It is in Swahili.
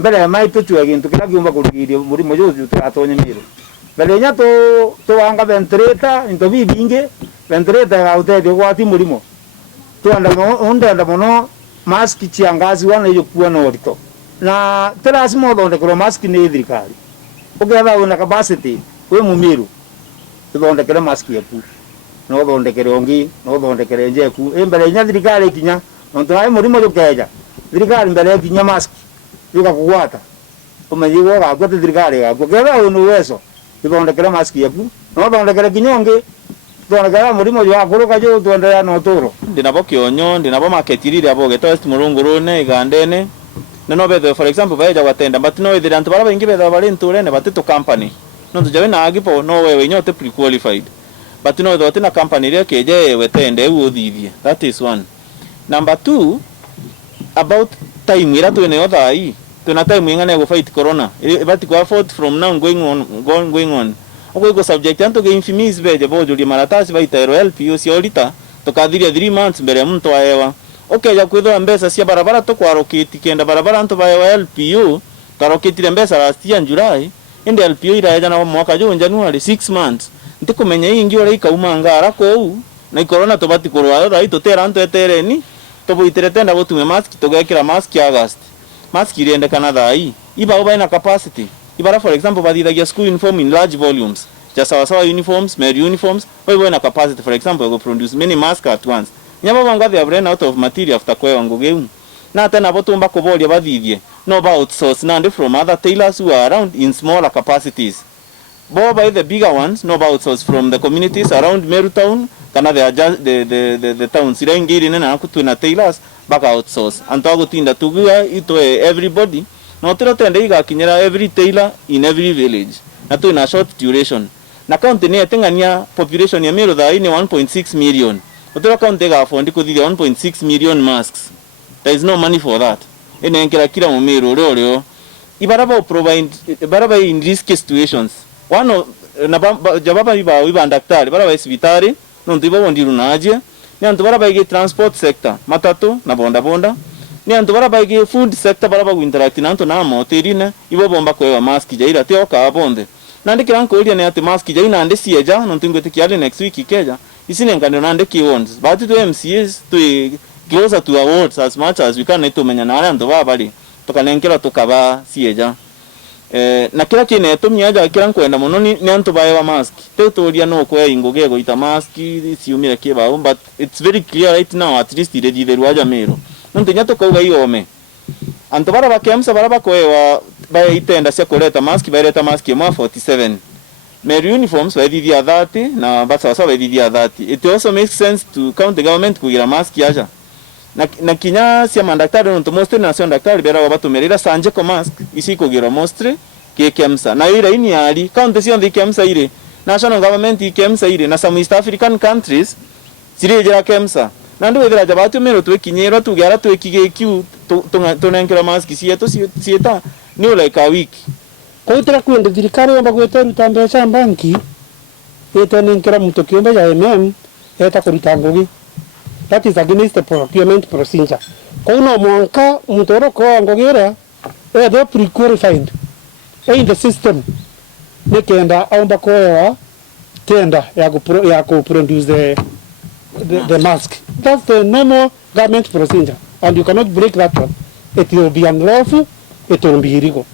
mbere mai tutwe gintu kila giumba kurugiria murimo juju twatonye miro mbere nya to wanga ventilator into bibinge ventilator ya utedio gwati murimo tuanda onda mono mask chiangazi wana yo kuwa no rito na terasi modo ndekro mask ni thirikari ugetha una capacity we mumiru thondekere mask yaku no thondekere ongi no thondekere njeku mbere nya thirikari kinya no trai murimo yukeja thirikari mbere kinya mask yuka kugwata umenyiwo gakwa thirikari gakwa getha unu weso thondekere mask yaku no thondekere kinyonge thondekere murimo yo akuruka yo twendea no turo ndinabo kionyo ndinabo marketirire abo getest murungurune igandene no bethe for example baeja gwatenda but no ithira antu bara baingi bethe bari nturene batitu company no tujawe na agipo no wewe nyote pre qualified but no thote na company ile keje wetende uthithie. That is one. Number 2, about time ira tu ne othai tuna time ingane go fight corona but go afford from now going on okay go subject anto ge infimis beje bojuri maratasi baitero LPO si audita tukathiria 3 months mbere mtu aewa okay ya kwitho mbesa cia barabara to kwarokiti kenda barabara anto baewa LPO karokitire mbesa last year July ende LPO iraja na mwaka jo January 6 months ndikumenya ingi ore ikauma ngara ko na corona to bati korwa rai to tera anto etereni to boitere tenda botume mask to gekira mask ya August mask iriende kana thai iba oba ina capacity ibara for example badithagia school uniform in large volumes just sawa uniforms mere uniforms oibo ina capacity for example go produce many masks at once nyama banga they have run out of material after kwewa ngugeu na tena botumba kuboria bathithie no ba outsource nande from other tailors who are around in smaller capacities bo by the bigger ones no ba outsource from the communities around Meru town kana they are just the towns irengiri na kutuna tailors back outsource antago tinda tugia ito everybody no tende iga kinyera every tailor in every village na tu na short duration na county ne tengania population ya Meru dai ni 1.6 million otro county ga fondi kuthithia 1.6 million masks. There is no money for that ene nkira kila mu Meru roryo ibaraba provide baraba in risky situations one na jababa iba daktari baraba hospitali no ndibo bondiru naje ni antu baraba ige transport sector matatu na bonda ni antu baraba ige food sector baraba ku interact na antu na moterine ibo bomba kwewa mask jaira te oka bonde nandi kiranko ulia ne ati mask jaina ande sieja no tingote kiale next week ikeja isine ngande nande kiwons but to MCs to closer to awards as much as we can to menya na antu babali tukanenkera tukaba sieja na kila kine tumyaja kila kwenda muno ni antu baewa mask tutoria no kwe ingoge go ita mask siumira kiba but it's very clear right now at least ile waja Meru ntinya to ko gaiome antu bara bakemsa bara bakwewa bae itenda cia kuleta mask baireta mask ya 47 Meru uniforms baithithia 30 na basa baithithia 30. It also makes sense to county government kugira mask yaja na kinya cia mandaktari no mostre na cia daktari bera batumerira sanje ko mask isi kugira mostre ke kemsa na ira ini ali county cia ndi kemsa ire national government kemsa ire na some East African countries sirejera kemsa na ndu wethera jabatu Meru twekinyerwa tugera twekige kiu tunenkera mask cieto cieta ni like a week koitera kwende thirikari yamba gweteruta mbeca banki etenenkera mtu kiombe ya eta kuruta ngugi. That is against the procurement procedure. Kono mwanka mutoro ko ngogera they pre-qualified in the system nekenda aomba koa tenda ya ku produce the mask. That's the normal government procedure and you cannot break that one. It will be unlawful, it will be illegal.